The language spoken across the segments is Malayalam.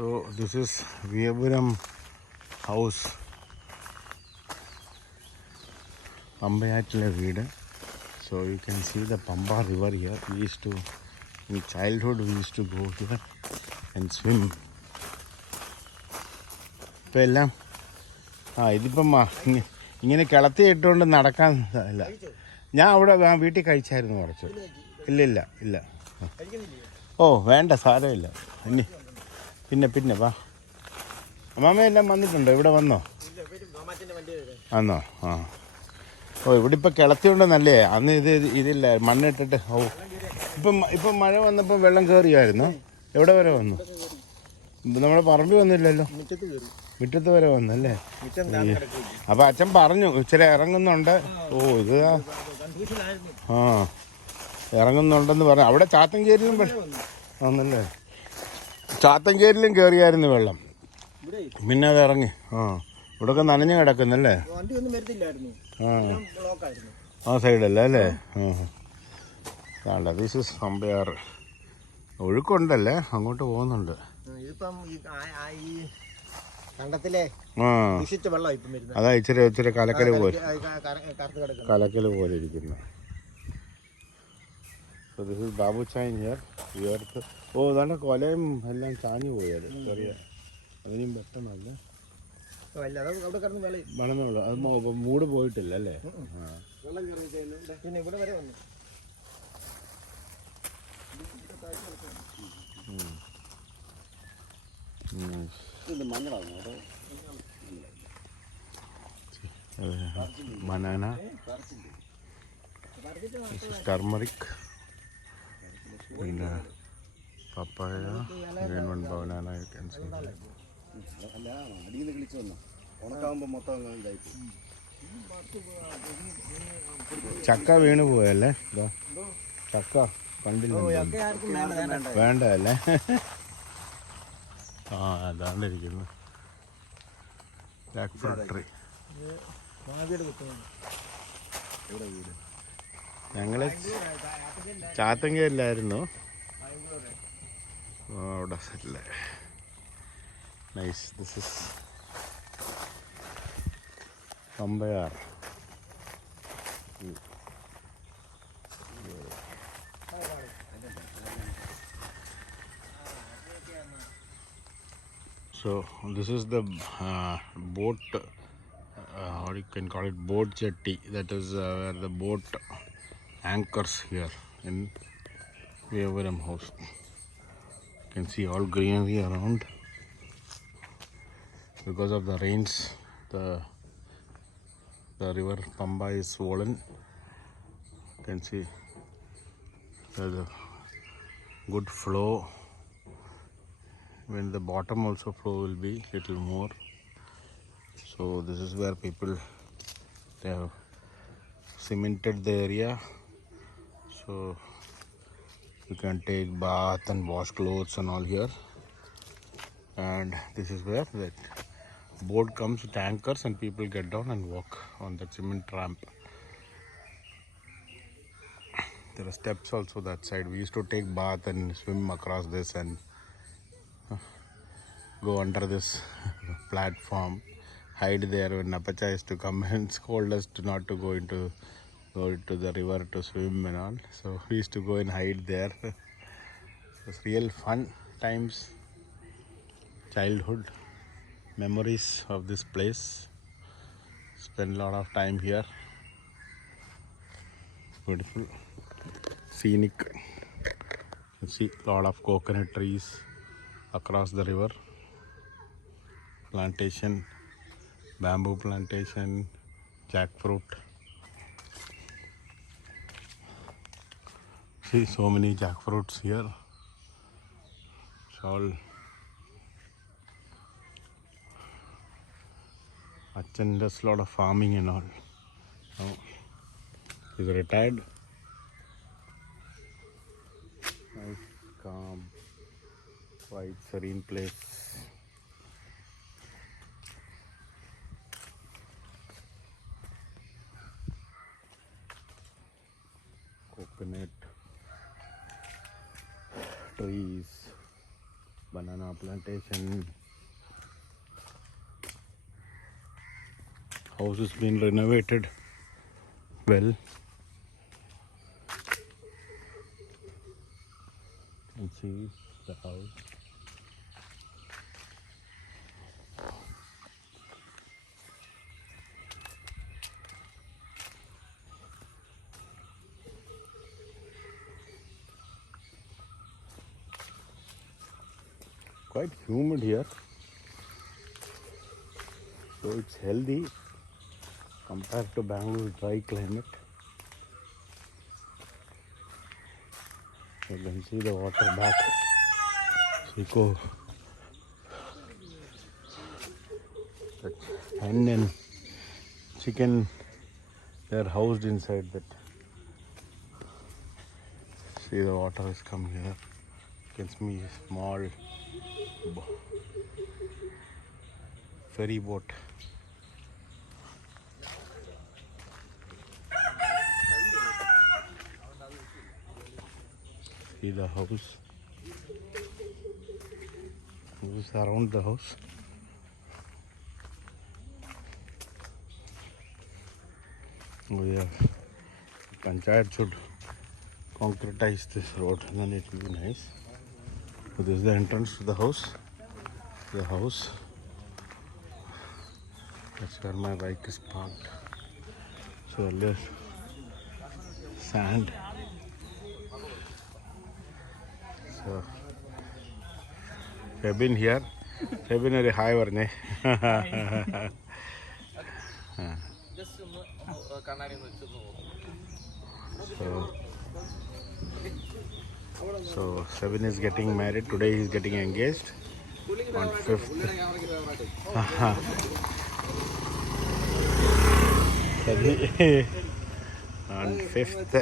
So this is Viyapuram house. പമ്പയാറ്റിലെ വീട്. So you can see the Pamba river here. We used to, in childhood we used to go here and swim. ഇപ്പം എല്ലാം ഇതിപ്പം ഇങ്ങനെ കിളത്തി ഇട്ടുകൊണ്ട് നടക്കാൻ ഇല്ല. ഞാൻ അവിടെ വീട്ടിൽ കഴിച്ചായിരുന്നു കുറച്ച്. ഇല്ല ഓ വേണ്ട സാരമില്ല. പിന്നെ വാ. അമ്മാമ്മയെല്ലാം വന്നിട്ടുണ്ടോ? ഇവിടെ വന്നോ? ആന്നോ? ആ ഓ ഇവിടെ ഇപ്പം കിളത്തിയുണ്ടെന്നല്ലേ? അന്ന് ഇതില്ല, മണ്ണിട്ടിട്ട്. ഓ ഇപ്പം മഴ വന്നപ്പോൾ വെള്ളം കയറിയായിരുന്നു. എവിടെ വരെ വന്നു? നമ്മുടെ പറമ്പിൽ വന്നില്ലല്ലോ, മുറ്റത്ത് വരെ വന്നല്ലേ? അപ്പം അച്ഛൻ പറഞ്ഞു ഇച്ചിരി ഇറങ്ങുന്നുണ്ട്. ഓ ഇത് ഇറങ്ങുന്നുണ്ടെന്ന് പറഞ്ഞു. അവിടെ ചാത്തഞ്ചേരിയിലും വന്നല്ലേ? ചാത്തഞ്ചേരിയിലും കയറിയായിരുന്നു വെള്ളം. പിന്നെ അത് ഇറങ്ങി. ഇവിടെയൊക്കെ നനഞ്ഞു കിടക്കുന്നല്ലേ? ആ സൈഡല്ലേ അല്ലേ? ആ ദിസ് ഇസ് പമ്പയാർ. ഒഴുക്കുണ്ടല്ലേ, അങ്ങോട്ട് പോകുന്നുണ്ട്. അതാ ഇച്ചിരി കലക്കല് പോലെ ഇരിക്കുന്നു. So this is Babu Chain here. ഓ അതാണ്ട് കൊലയും എല്ലാം ചാഞ്ഞു പോയത്. ചെറിയ അതിനും പെട്ടെന്നല്ല മണന്നുള്ളു. അത് മൂട് പോയിട്ടില്ല അല്ലേ? ബനാന, ടർമറിക്, പിന്നെ പപ്പായ, green one banana you can see. ചക്ക വീണ് പോയല്ലേ? ചക്ക കണ്ടില്ല, വേണ്ടല്ലേ? അതാണ്ടിരിക്കുന്നു ജാക്ക് ഫ്രൂട്ട് ട്രീ. ഞങ്ങള് ചാത്തങ്കയിലായിരുന്നു, അവിടെ settle. Nice. This is Pambayar. So this is the boat, or you can call it boat jetty. That is where the boat anchors here in Viyapuram house. You can see all greenery around. Because of the rains, the river Pamba is swollen. You can see there's a good flow. When the bottom also flow will be little more. So this is where people, they have cemented the area, so you can take bath and wash clothes and all here. And this is where that boat comes with anchors and people get down and walk on the cement ramp. There are steps also that side. We used to take bath and swim across this and go under this platform, hide there when Napacha is to come and scold us to not to go to the river to swim and all. So we used to go and hide there. It was real fun times, childhood memories of this place. Spend a lot of time here. Beautiful, scenic. You see a lot of coconut trees across the river. Plantation, bamboo plantation, jackfruit. See so many jackfruits here. It's all Achan does a lot of farming and all. Now he's retired. Nice, calm, quiet, serene place. Coconut trees, banana plantation. House has been renovated well. You see the house. Quite humid here, so it's healthy compared to Bangalore's dry climate. You can see the water back. Siko, that hen and chicken, they're housed inside that. See, the water is coming here. You can see a small ferry boat. See the house. This is around the house. Oh yeah, Panchayat should concretize this road, and then it will be nice. So this is the entrance to the house. The house. That's where my bike is parked. So earlier, sand. So I've been here. I've been very high varne. So Sebin is getting married today. He's getting engaged on 5th. On 5th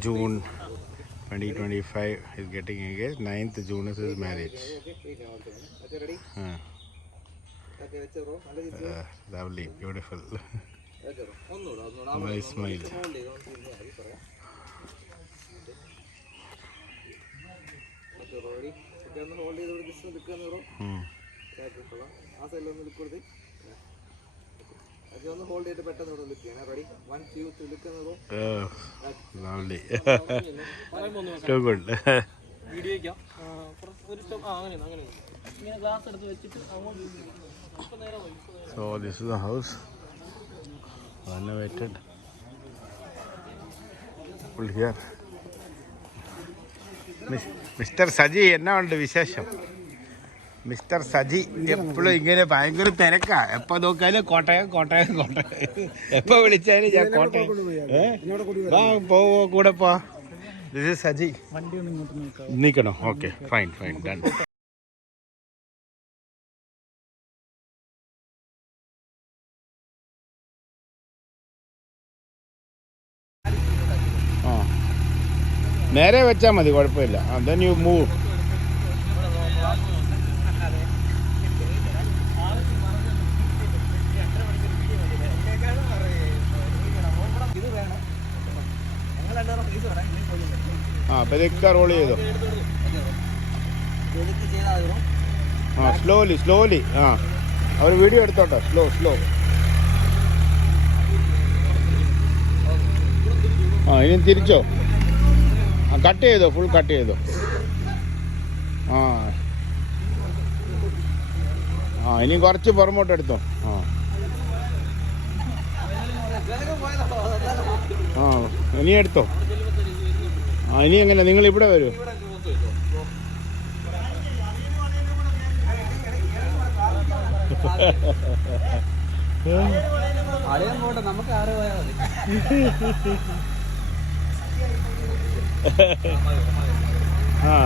June 2025 is getting engaged. 9th June is his marriage. Lovely, beautiful. Nice smile. Ready? 1, 2, 3, look at the Oh, lovely. Too good. So this is the house. Renovated. Full here. Mr. Saji, enna undu vishesham? Mister Saji എപ്പോഴും ഇങ്ങനെ ഭയങ്കര തിരക്കാ. എപ്പോ നോക്കിയാലും കോട്ടയം കോട്ടയം കോട്ടയം. എപ്പോ വിളിച്ചാലും ഞാൻ കോട്ടയം. പോവോ കൂടെ പോ. This is Saji. നിൽക്കണോ? Okay, fine fine, done. ആ, നേരെ വെച്ചാൽ മതി, കുഴപ്പമില്ല. Then you move. ആ, പെരുക്ക റോൾ ചെയ്തോ. ആ, സ്ലോലി സ്ലോലി. ആ, അവർ വീഡിയോ എടുത്തോട്ടെ. Slow slow. ആ, ഇനി തിരിച്ചോ. ആ, കട്ട് ചെയ്തോ, ഫുൾ കട്ട് ചെയ്തോ. ആ ആ, ഇനി കുറച്ച് പുറമോട്ട് എടുത്തോ. ആ ആ, ഇനി എടുത്തോ. ആ, ഇനി എങ്ങനെ? നിങ്ങൾ ഇവിടെ വരൂ. നമുക്ക് ആറ് പോയാൽ മതി. ആ,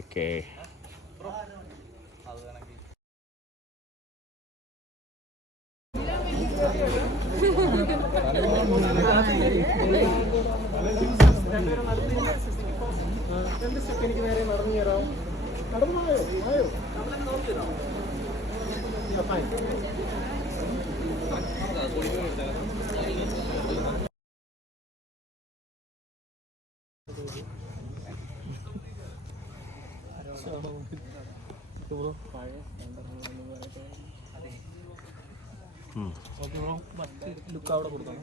ഓക്കെ. ലുക്ക് അവിടെ കൊടുക്കണം.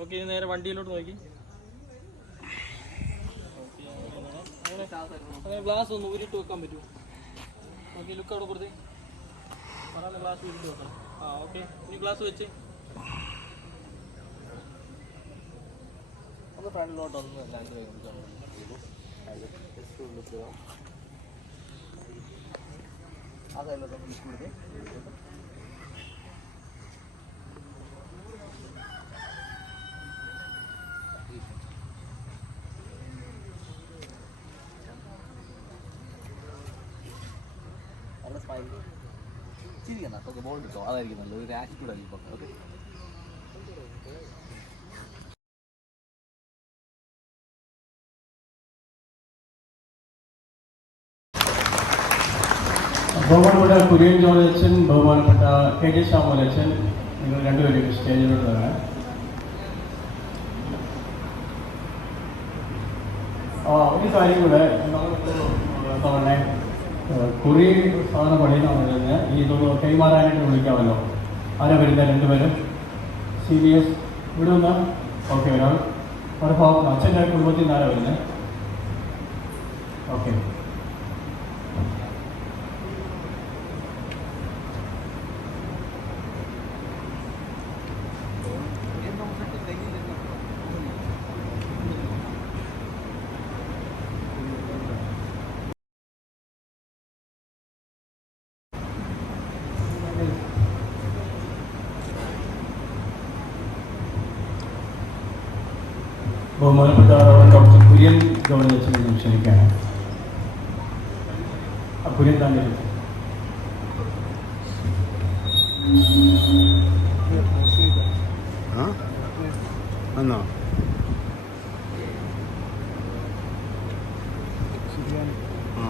ഓക്കെ, നേരെ വണ്ടിയിലോട്ട് നോക്കി. അങ്ങനെ ഗ്ലാസ് ഒന്ന് ഊരിട്ട് വെക്കാൻ പറ്റുമോ? ഓക്കെ, ലുക്ക് അവിടെ കൊടുത്തേ. പറയാതെ ഗ്ലാസ് ഊരിട്ട് വെക്കണം. ആ ഓക്കെ, ഇനി ഗ്ലാസ് വെച്ച് ഒന്ന് ഫ്രണ്ടിലോട്ടൊന്ന് ലാൻഡ് ചെയ്യാം. അതല്ലോ ലിക്വിഡ് അവിടെ സ്മൈൽ ചിരിക്കണം. ഓക്കെ, ബോൾ കിട്ടോ, അതായിരിക്കും നല്ലത്. ഒരു ആറ്റിറ്റ്യൂഡ് ആയിരിക്കും. ഓക്കെ, ബഹുമാനപ്പെട്ട കുര്യൻ ജോർജ് അച്ഛൻ, ബഹുമാനപ്പെട്ട കെ ജെ സാമുവൽ അച്ഛൻ, നിങ്ങൾ രണ്ടുപേരും സ്റ്റേജിലോട്ട് വരാം. ഒരു കാര്യം കൂടെ, തവണ കുറി സാധനം പണിയെന്ന് പറഞ്ഞാൽ ഇതൊന്ന് കൈമാറാനായിട്ട് വിളിക്കാമല്ലോ. ആരാ വരുന്നത്? രണ്ടുപേരും സീരിയസ് ഇവിടെ വന്ന. ഓക്കെ, ഒരാൾ ഒരു ഭാഗം അച്ഛൻ്റെ കുടുംബത്തിൽ നിന്ന് ആരാ വരുന്നത്? ഓക്കെ, ബഹുമാനപ്പെട്ട ഡോക്ടർ കുര്യൻ ജോർജ് അച്ഛനെ ക്ഷണിക്കുകയാണ്. കുര്യൻ താങ്കൾ വന്നോ? ആ